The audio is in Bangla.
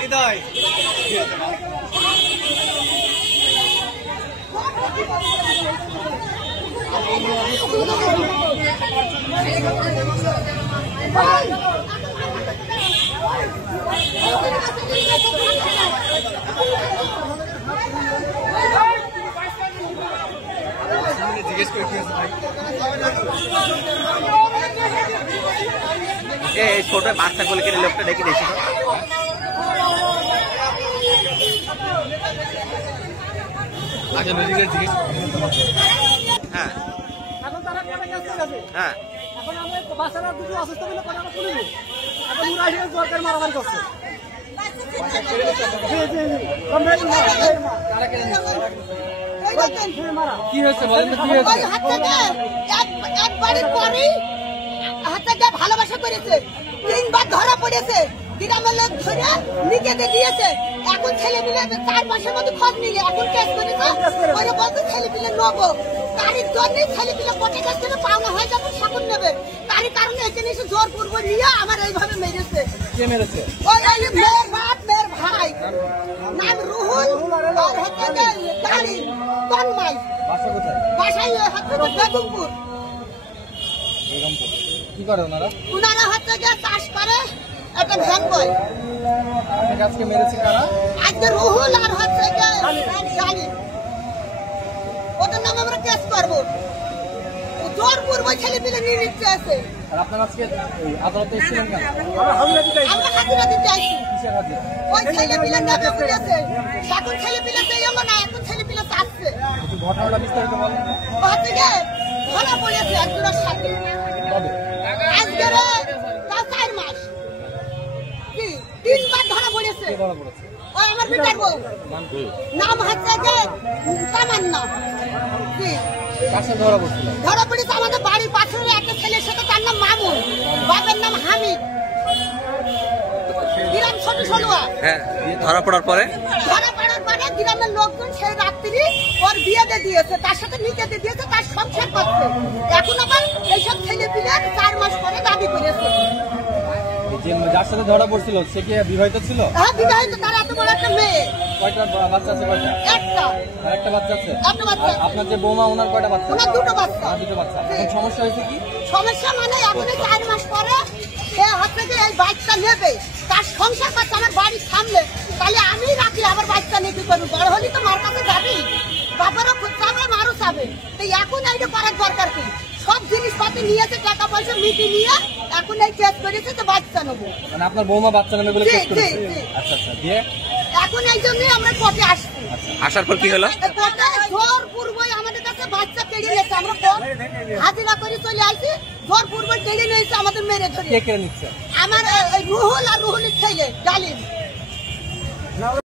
হৃদয় জিজ্ঞেস করে ছোট বাচ্চা কোলে কিনে লোকটা ডেকে দিয়েছিল। আচ্ছা নদীকে জিজ্ঞেস হ্যাঁ এখন তারা হ্যাঁ এখন আমরা বাচ্চারা দুটো অসুস্থ হলে পরে আমরা তুলে নিই। এখন মুরাহির সরকার মারামারি করছে। কি হয়েছে বলেন তো, কি হয়েছে? এক বাড়ির পরেই হাতে ভালোবাসা করেছে, 3 বার ধরা পড়েছে, গ্রামের লোক ধরে নিকেতে দিয়েছে। এখন ছেলে মিলে 4 মাসের মধ্যে খোঁজ নিলে এখন কেস করেছে, ওরা বলছে ছেলে পিলে নেবো, তারই জন্য ছেলে পিলে কোটে কাছ থেকে পাওনা হয়ে যাবে, সাকুন নেবে, তারই কারণে এখানে এসে জোর পূর্ব নিয়ে আমার এইভাবে মেরেছে। কে মেরেছে? ওই মেয়ের বাপ মেয়ের ভাই, নাম রুহুল, আর হচ্ছে গাড়ি তন্ময়, বাসা কোথায়? বাসায় হচ্ছে বেগমপুর। কি করে ওনারা? ওনারা হচ্ছে যে চাষ করে, একটা ভ্যান বয়। আজকে মেরেছে কারা? আজকে রুহুল আর হচ্ছে যে গাড়ি, ওদের নামে আমরা কেস করবো। জোর পূর্ব ছেলে পিলে নিয়ে নিচ্ছে আছে। আর আপনারা আজকে আদালতে এসেছিলেন কেন? আমরা হাজিরা দিতে আইছি। কিসের হাতে? ওই ছেলে পিলে নেবে বলেছে, এখন ছেলে পিলে তো এলো না, এখন ছেলে পিলে চাচ্ছে। একটু ঘটনাটা বিস্তারিত বলেন। ও হচ্ছে যে ধরা পড়েছে একজনের সাথে, কবে? আজকে তাও 4 মাস, কি 3 বার ধরা পড়েছে। কে ধরা পড়েছে? ওই আমার বেটার বউ, নাম কি? নাম হচ্ছে যে তামান্না। কি কার সাথে ধরা পড়ছিল? ধরা পড়েছে আমাদের বাড়ির পাশের একটা ছেলের সাথে, তার নাম মামুন, বাবার নাম হামিদ, গ্রাম ছোট সলুয়া। হ্যাঁ, ধরা পড়ার পরে ধরা পড়ার পরে গ্রামের লোকজন সেই রাত্রি ওর বিয়ে দিয়ে দিয়েছে, তার সাথে নিতে দিয়েছে, তার সংসার করছে। এখন আবার এইসব ছেলে পিলে 4 মাস পরে দাবি করেছে। যার সাথে ধরা পড়ছিল সে কি বিবাহিত ছিল? হ্যাঁ বিবাহিত, তার এত বড় একটা মেয়ে। কয়টা বাচ্চা আছে? কয়টা? একটা আর একটা বাচ্চা আছে? একটা বাচ্চা। আপনার যে বৌমা ওনার কয়টা বাচ্চা? ওনার 2টো বাচ্চা। আর 2টো বাচ্চা। এখন সমস্যা হয়েছে কি? সমস্যা মানে এখন 4 মাস পরে সে হচ্ছে যে এই বাচ্চা নেবে, তার সংসার করছে আমার বাড়ির সামনে, তাহলে আমি রাখি আবার বাচ্চা নিয়ে কি করবো? বড় হলি তো মার কাছে যাবি, বাবারও খুব চাবে, মারও চাবে, তো এখন এইটা করার দরকার কি? সব জিনিসপাতি নিয়েছে, টাকা পয়সা মিটি নিয়ে এখন এই কেস করেছে যে বাচ্চা নেবো। মানে আপনার বৌমা বাচ্চা নেবে বলে কেস করেছে? জি, জি। আচ্ছা আচ্ছা, দিয়ে এখন এই জন্যই আমরা কোর্টে আসছি। আসার পর কি হলো? কোর্টে জোর পূর্বই আমাদের কাছে বাচ্চা কেড়ে নিয়েছে, আমরা কোর্ট হাজিরা করে চলে আসি, জোর পূর্বই কেড়ে নিয়েছে, আমাদের মেরে ধরে। কে কেড়ে নিচ্ছে? আমার রুহুল আর রুহুলের ছেলে ডালিম।